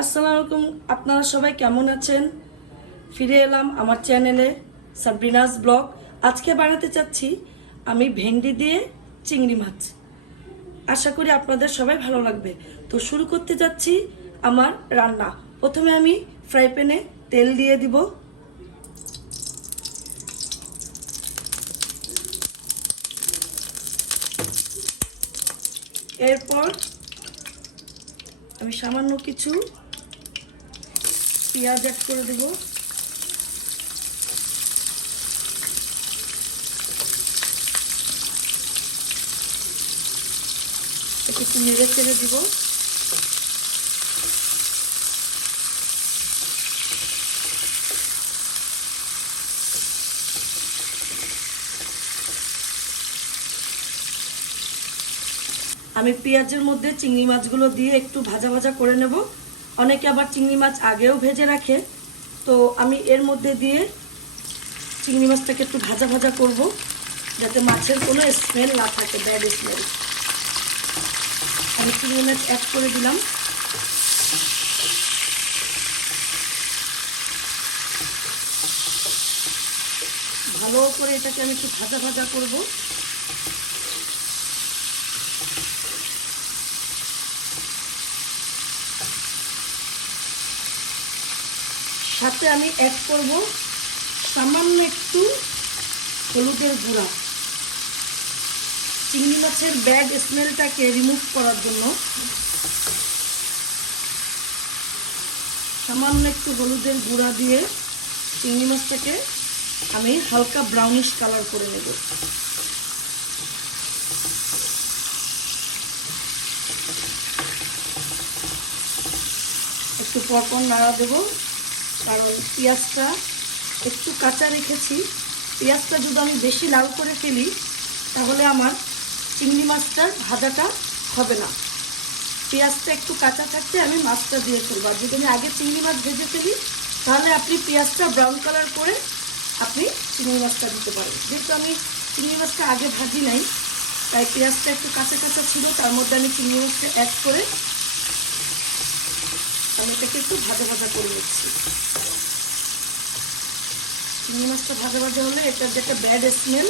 আসসালামু আলাইকুম। আপনারা সবাই কেমন আছেন? ফিরে এলাম আমার চ্যানেলে সাবরিনাস ব্লগ। আজকে বানাতে চাচ্ছি আমি ভেন্ডি দিয়ে চিংড়ি মাছ। আশা করি আপনাদের সবাই ভালো লাগবে। তো শুরু করতে যাচ্ছি আমার রান্না। প্রথমে আমি ফ্রাই প্যানে তেল দিয়ে দিব। এরপর আমি সামান্য কিছু পেঁয়াজ অ্যাড করে দেব। একটু নেড়ে চেড়ে দিব। আমি পেঁয়াজের মধ্যে চিংড়ি মাছগুলো দিয়ে একটু ভাজা ভাজা করে নেব। অনেকে আবার চিংড়ি মাছ আগেও ভেজে রাখে, তো আমি এর মধ্যে দিয়ে চিংড়ি মাছটাকে একটু ভাজা ভাজা করব, যাতে মাছের কোনো স্মেল না থাকে, ব্যাড স্মেল। আমি চিংড়ি মাছ অ্যাড করে দিলাম। ভালো করে এটাকে আমি একটু ভাজা ভাজা করব। সাথে আমি অ্যাড করব সামান্য একটু হলুদের গুঁড়া, চিংড়ি মাছের ব্যাড স্মেলটাকে রিমুভ করার জন্য। সামান্য একটু হলুদের গুঁড়া দিয়ে চিংড়ি মাছটাকে আমি হালকা ব্রাউনিশ কালার করে নেব। একটু পরপর নাড়া দেব, কারণ পেঁয়াজটা একটু কাঁচা রেখেছি। পেঁয়াজটা যদি আমি বেশি লাল করে ফেলি তাহলে আমার চিংড়ি মাছটার ভাজাটা হবে না। পেঁয়াজটা একটু কাঁচা থাকতে আমি মাছটা দিয়ে ফেলবো। আর যদি আমি আগে চিংড়ি মাছ ভেজে ফেলি তাহলে আপনি পেঁয়াজটা ব্রাউন কালার করে আপনি চিংড়ি মাছটা দিতে পারেন। যেহেতু আমি চিংড়ি মাছটা আগে ভাজি নাই, তাই পেঁয়াজটা একটু কাঁচা কাঁচা ছিল, তার মধ্যে আমি চিংড়ি মাছটা অ্যাড করে আমি এটাকে একটু ভাজা ভাজা করে নিচ্ছি। চিংড়ি মাছটা ভাজা ভাজা হলে এটার যে একটা ব্যাড স্মেল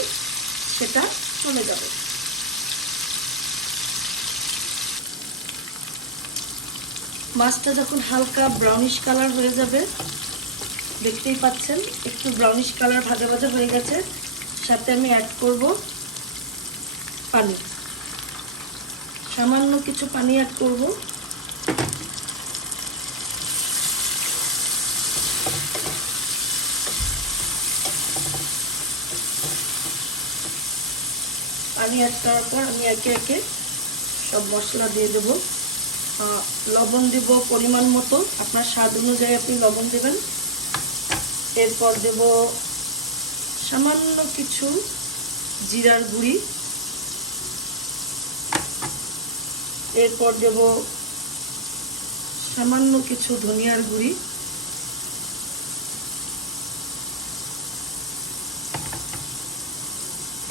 সেটা চলে যাবে। মাছটা যখন হালকা ব্রাউনিশ কালার হয়ে যাবে, দেখতেই পাচ্ছেন একটু ব্রাউনিশ কালার ভাজা ভাজা হয়ে গেছে, সাথে আমি অ্যাড করব পানি। সামান্য কিছু পানি অ্যাড করব। পানি অ্যাড করার পর আমি একে একে সব মশলা দিয়ে দেব। লবণ দেব পরিমাণ মতো, আপনার স্বাদ অনুযায়ী আপনি লবণ দেবেন। এরপর দেব সামান্য কিছু জিরার গুঁড়ি। এরপর দেব সামান্য কিছু ধনিয়ার গুঁড়ি।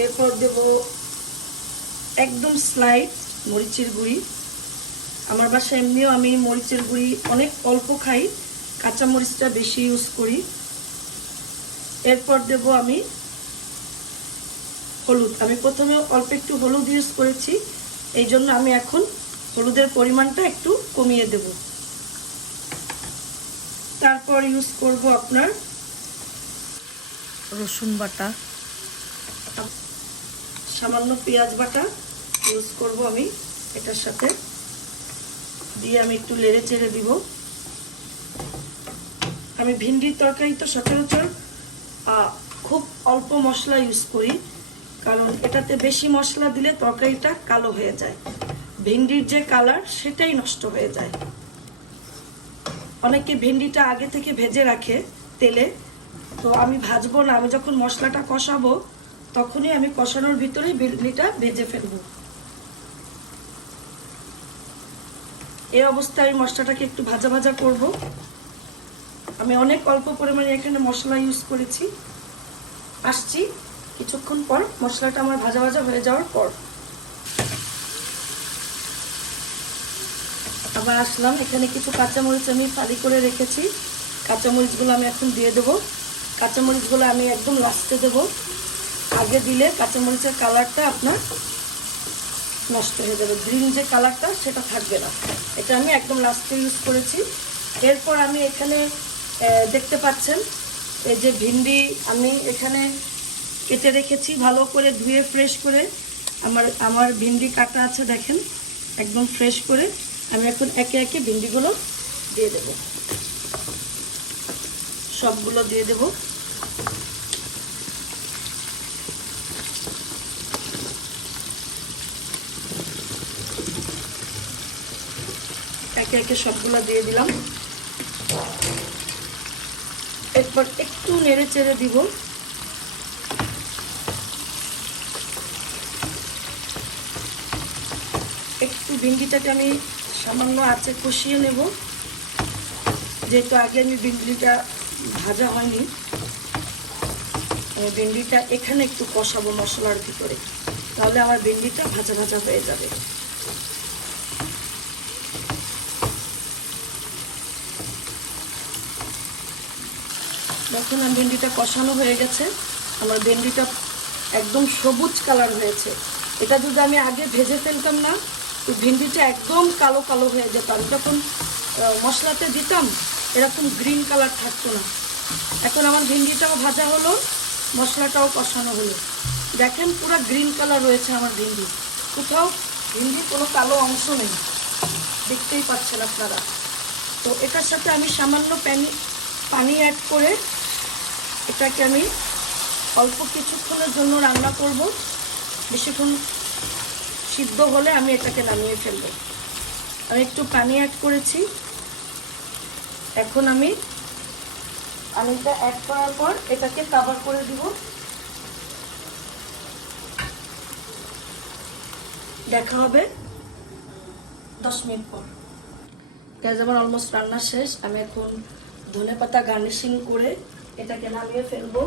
এরপর দেব একদম স্লাইড মরিচের গুঁড়ি। আমার বাসায় এমনিও আমি মরিচের গুঁড়ি অনেক অল্প খাই, কাঁচা মরিচটা বেশি ইউজ করি। এরপর দেব আমি হলুদ। আমি প্রথমে অল্প একটু হলুদ ইউজ করেছি, এই জন্য আমি এখন হলুদের পরিমাণটা একটু কমিয়ে দেব। তারপর ইউজ করব আপনার রসুন বাটা, সামান্য পেঁয়াজ বাটা ইউজ করব আমি এটার সাথে দিয়ে আমি একটু নেড়ে চেড়ে দিব। আমি ভিন্ডির তরকারি তো সচরাচর খুব অল্প মশলা ইউজ করি, কারণ এটাতে বেশি মশলা দিলে তরকারিটা কালো হয়ে যায়, ভেন্ডির যে কালার সেটাই নষ্ট হয়ে যায়। অনেকে ভেন্ডিটা আগে থেকে ভেজে রাখে তেলে, তো আমি ভাজবো না, আমি যখন মশলাটা কষাবো তখনই আমি কষানোর ভিতরে ভেন্ডিটা ভেজে ফেলবো। এই অবস্থায় আমি মশলাটাকে একটু ভাজা ভাজা করব। আমি অনেক অল্প পরিমাণে এখানে মশলা ইউজ করেছি। আসছি কিছুক্ষণ পর, মশলাটা আমার ভাজা ভাজা হয়ে যাওয়ার পর। আবার আসলাম। এখানে কিছু কাঁচামরিচ আমি ফালি করে রেখেছি, কাঁচামরিচগুলো আমি এখন দিয়ে দেবো। কাঁচামরিচগুলো আমি একদম লাস্টে দেবো, আগে দিলে কাঁচামরিচের কালারটা আপনার নষ্ট হয়ে যাবে, গ্রিন যে কালারটা সেটা থাকবে না। এটা আমি একদম লাস্টে ইউজ করেছি। এরপর আমি এখানে দেখতে পাচ্ছেন এই যে ভিন্ডি আমি এখানে কেটে রেখেছি, ভালো করে ধুয়ে ফ্রেশ করে আমার ভিন্ডি কাটা আছে দেখেন, একদম ফ্রেশ করে। আমি এখন একে একে ভিন্ডিগুলো দিয়ে দেব, সবগুলো দিয়ে দেব। একে একে সবগুলো দিয়ে দিলাম। এরপর একটু নেড়ে চেড়ে দিব। একটু ভিন্ডিটাকে আমি সামান্য আঁচে কষিয়ে নেব, যেহেতু আগে আমি ভিন্ডিটা ভাজা হয়নি। ভিন্ডিটা এখানে একটু কষাবো মশলার ভিতরে, তাহলে আমার ভিন্ডিটা ভাজা ভাজা হয়ে যাবে। দেখুন আমার ভেন্ডিটা কষানো হয়ে গেছে, আমার ভেন্ডিটা একদম সবুজ কালার হয়েছে। এটা যদি আমি আগে ভেজে ফেলতাম না, তো ভেন্ডিটা একদম কালো কালো হয়ে যেত। আমি যখন মশলাতে দিতাম এরকম গ্রিন কালার থাকতো না। এখন আমার ভেন্ডিটাও ভাজা হলো, মশলাটাও কষানো হলো। দেখেন পুরো গ্রিন কালার রয়েছে আমার ভেন্ডি, কোথাও ভেন্ডির কোনো কালো অংশ নেই, দেখতেই পাচ্ছেন আপনারা। তো এটার সাথে আমি সামান্য পানি অ্যাড করে এটাকে আমি অল্প কিছুক্ষণের জন্য রান্না করব। বেশিক্ষণ সিদ্ধ হলে আমি এটাকে নামিয়ে ফেলব। আমি একটু পানি অ্যাড করেছি। এখন আমি পানিটা অ্যাড করার পর এটাকে কভার করে দিব। দেখা হবে 10 মিনিট পর। পেঁয়াজ আমার অলমোস্ট রান্না শেষ। আমি এখন ধনেপাতা গার্নিশিং করে এটাকে নামিয়ে ফেলবো।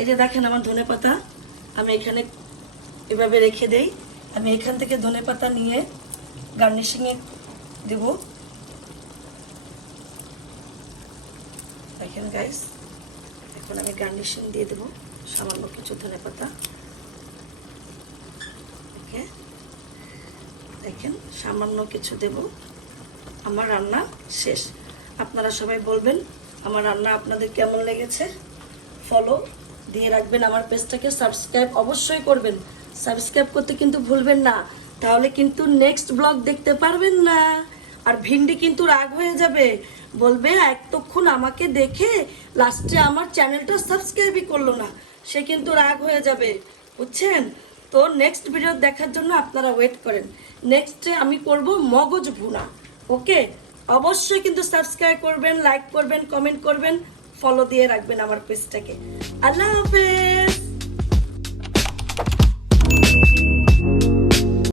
এই যে দেখেন আমার ধনেপাতা আমি এখানে এভাবে রেখে দেই। আমি এখান থেকে ধনেপাতা নিয়ে গার্নিশিংয়ে দেব। দেখেন গাইস, এখন আমি গার্নিশিং দিয়ে দেব সামান্য কিছু ধনেপাতা। ওকে, দেখেন সামান্য কিছু দেব। আমার রান্না শেষ। আপনারা সবাই বলবেন আমার রান্না আপনাদের কেমন লেগেছে। ফলো দিয়ে রাখবেন, আমার পেজটাকে সাবস্ক্রাইব অবশ্যই করবেন। সাবস্ক্রাইব করতে কিন্তু ভুলবেন না, তাহলে কিন্তু নেক্সট ব্লগ দেখতে পারবেন না। আর ভিন্ডি কিন্তু রাগ হয়ে যাবে, বলবে এতক্ষণ আমাকে দেখে লাস্টে আমার চ্যানেলটা সাবস্ক্রাইবই করলো না, সে কিন্তু রাগ হয়ে যাবে, বুঝছেন? তো নেক্সট ভিডিও দেখার জন্য আপনারা ওয়েট করেন। নেক্সটে আমি করব মগজ ভুনা। ওকে, অবশ্যই কিন্তু সাবস্ক্রাইব করবেন, লাইক করবেন, কমেন্ট করবেন, ফলো দিয়ে রাখবেন আমার পেজটাকে। আল্লাহ হাফেজ।